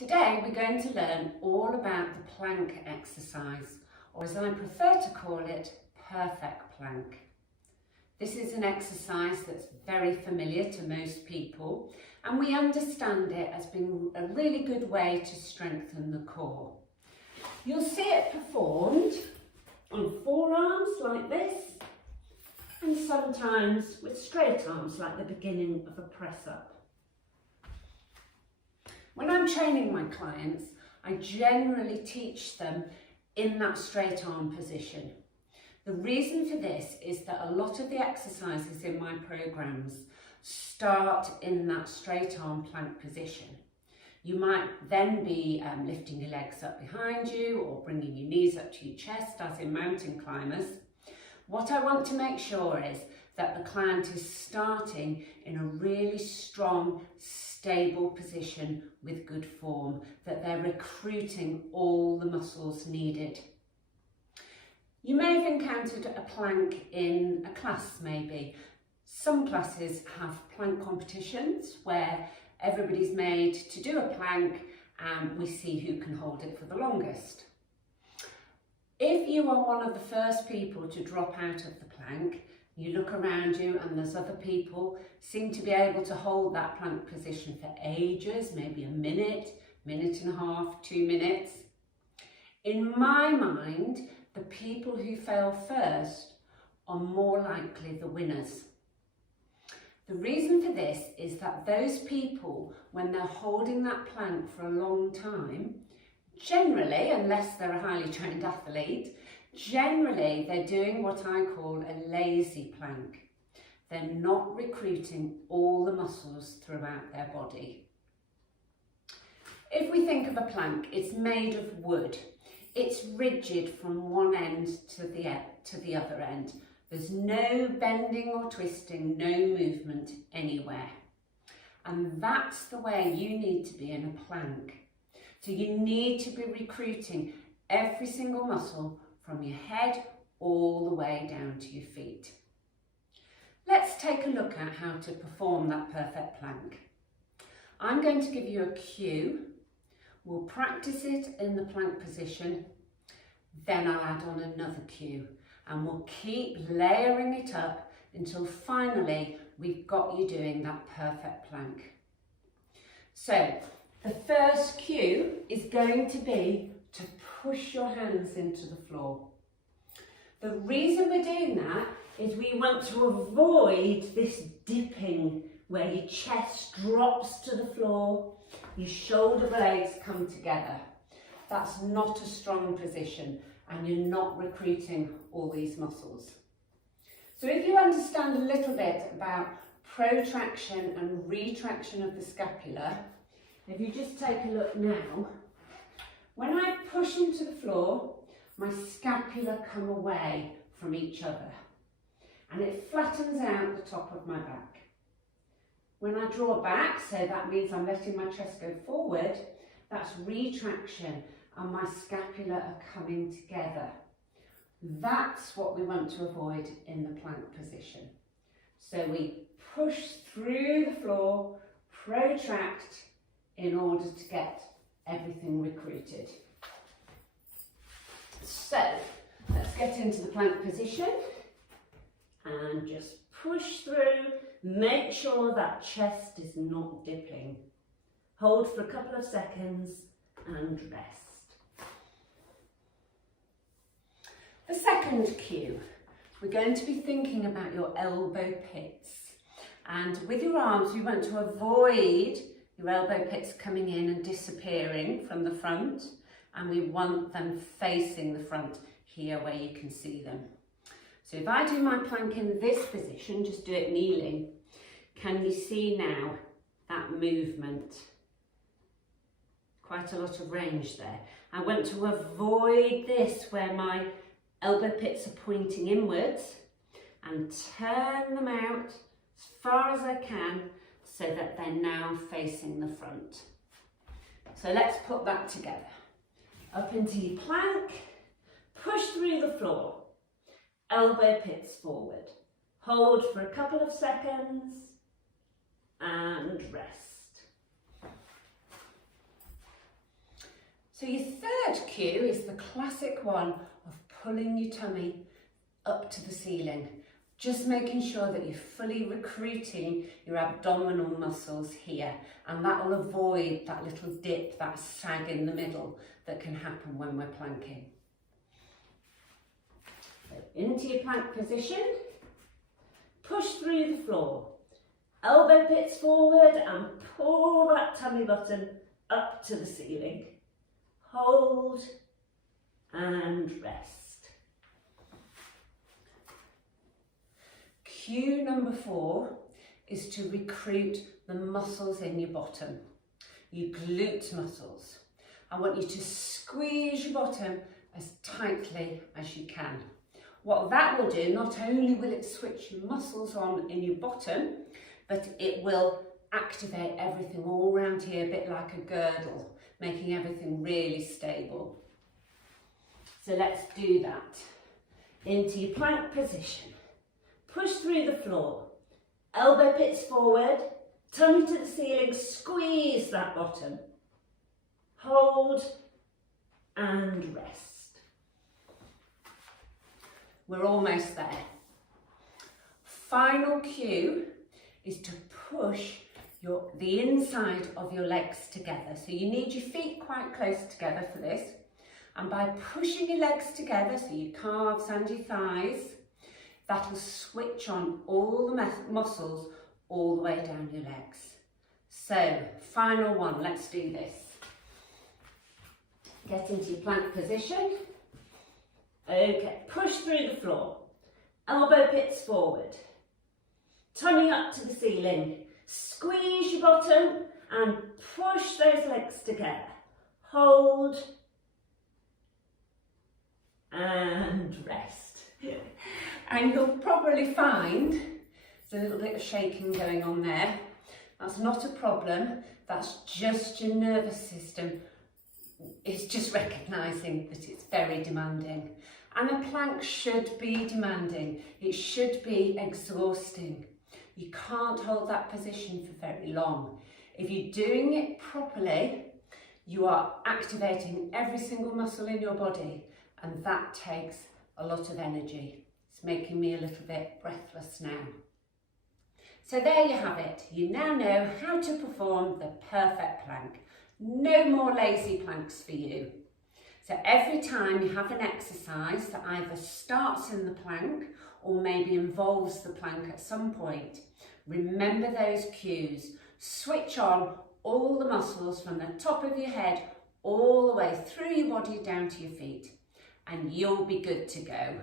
Today we're going to learn all about the plank exercise, or as I prefer to call it, perfect plank. This is an exercise that's very familiar to most people, and we understand it as being a really good way to strengthen the core. You'll see it performed on forearms like this, and sometimes with straight arms like the beginning of a press up. When I'm training my clients, I generally teach them in that straight arm position. The reason for this is that a lot of the exercises in my programs start in that straight arm plank position. You might then be lifting your legs up behind you or bringing your knees up to your chest as in mountain climbers. What I want to make sure is that the client is starting in a really strong, stable position with good form, that they're recruiting all the muscles needed. You may have encountered a plank in a class maybe. Some classes have plank competitions where everybody's made to do a plank and we see who can hold it for the longest. If you are one of the first people to drop out of the plank, you look around you and there's other people seem to be able to hold that plank position for ages, maybe a minute, minute and a half, 2 minutes. In my mind, the people who fail first are more likely the winners. The reason for this is that those people, when they're holding that plank for a long time, generally, unless they're a highly trained athlete, generally they're doing what I call a lazy plank. They're not recruiting all the muscles throughout their body. If we think of a plank, it's made of wood. It's rigid from one end to the other end. There's no bending or twisting, no movement anywhere. And that's the way you need to be in a plank. So you need to be recruiting every single muscle from your head all the way down to your feet. Let's take a look at how to perform that perfect plank. I'm going to give you a cue. We'll practice it in the plank position, then I'll add on another cue, and we'll keep layering it up until finally we've got you doing that perfect plank. So the first cue is going to be to push your hands into the floor. The reason we're doing that is we want to avoid this dipping where your chest drops to the floor, your shoulder blades come together. That's not a strong position and you're not recruiting all these muscles. So if you understand a little bit about protraction and retraction of the scapula, if you just take a look now, when I push into the floor, my scapula come away from each other and it flattens out the top of my back. When I draw back, so that means I'm letting my chest go forward, that's retraction and my scapula are coming together. That's what we want to avoid in the plank position. So we push through the floor, protract in order to get everything recruited. So let's get into the plank position and just push through. Make sure that chest is not dipping. Hold for a couple of seconds and rest. The second cue, we're going to be thinking about your elbow pits. And with your arms, you want to avoid your elbow pits coming in and disappearing from the front. And we want them facing the front here where you can see them. So if I do my plank in this position, just do it kneeling, can you see now that movement? Quite a lot of range there. I want to avoid this where my elbow pits are pointing inwards and turn them out as far as I can so that they're now facing the front. So let's put that together. Up into your plank, push through the floor, elbow pits forward. Hold for a couple of seconds and rest. So your third cue is the classic one of pulling your tummy up to the ceiling. Just making sure that you're fully recruiting your abdominal muscles here, and that will avoid that little dip, that sag in the middle that can happen when we're planking. So into your plank position, push through the floor, elbow pits forward and pull that tummy button up to the ceiling. Hold and rest. Cue number 4 is to recruit the muscles in your bottom, your glute muscles. I want you to squeeze your bottom as tightly as you can. What that will do, not only will it switch your muscles on in your bottom, but it will activate everything all around here, a bit like a girdle, making everything really stable. So let's do that. Into your plank position. Push through the floor, elbow pits forward, tummy to the ceiling, squeeze that bottom. Hold and rest. We're almost there. Final cue is to push the inside of your legs together. So you need your feet quite close together for this. And by pushing your legs together, so your calves and your thighs, that'll switch on all the muscles all the way down your legs. So, final one, let's do this. Get into your plank position. Okay, push through the floor. Elbow pits forward. Tummy up to the ceiling. Squeeze your bottom and push those legs together. Hold and rest. And you'll probably find there's a little bit of shaking going on there. That's not a problem. That's just your nervous system. It's just recognising that it's very demanding. And a plank should be demanding. It should be exhausting. You can't hold that position for very long. If you're doing it properly, you are activating every single muscle in your body, and that takes a lot of energy. It's making me a little bit breathless now. So there you have it. You now know how to perform the perfect plank. No more lazy planks for you. So every time you have an exercise that either starts in the plank or maybe involves the plank at some point, remember those cues. Switch on all the muscles from the top of your head all the way through your body down to your feet, and you'll be good to go.